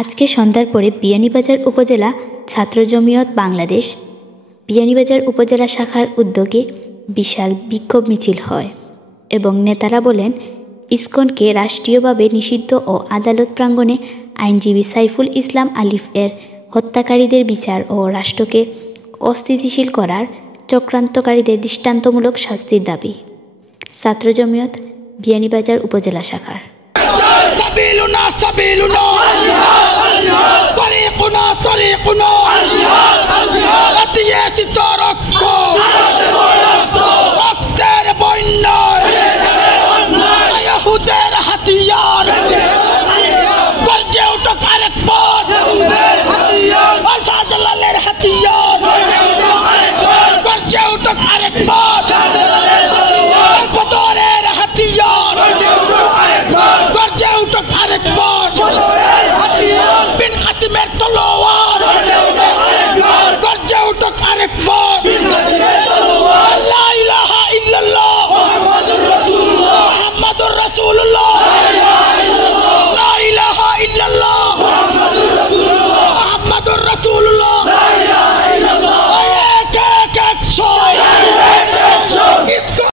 আজকে সন্ধ্যার পরে বিয়ানীবাজার উপজেলা ছাত্র জমিয়ত বাংলাদেশ বিয়ানীবাজার উপজেলা শাখার উদ্যোগে বিশাল বিক্ষোভ মিছিল হয় এবং নেতারা বলেন, ইসকনকে রাষ্ট্রীয়ভাবে নিষিদ্ধ ও আদালত প্রাঙ্গণে আইনজীবী সাইফুল ইসলাম আলিফ এর হত্যাকারীদের বিচার ও রাষ্ট্রকে অস্থিতিশীল করার চক্রান্তকারীদের দৃষ্টান্তমূলক শাস্তির দাবি। ছাত্র জমিয়ত বিয়ানীবাজার উপজেলা শাখার سبيلنا سبيلنا طريقنا طريقنا لا تيأس تركه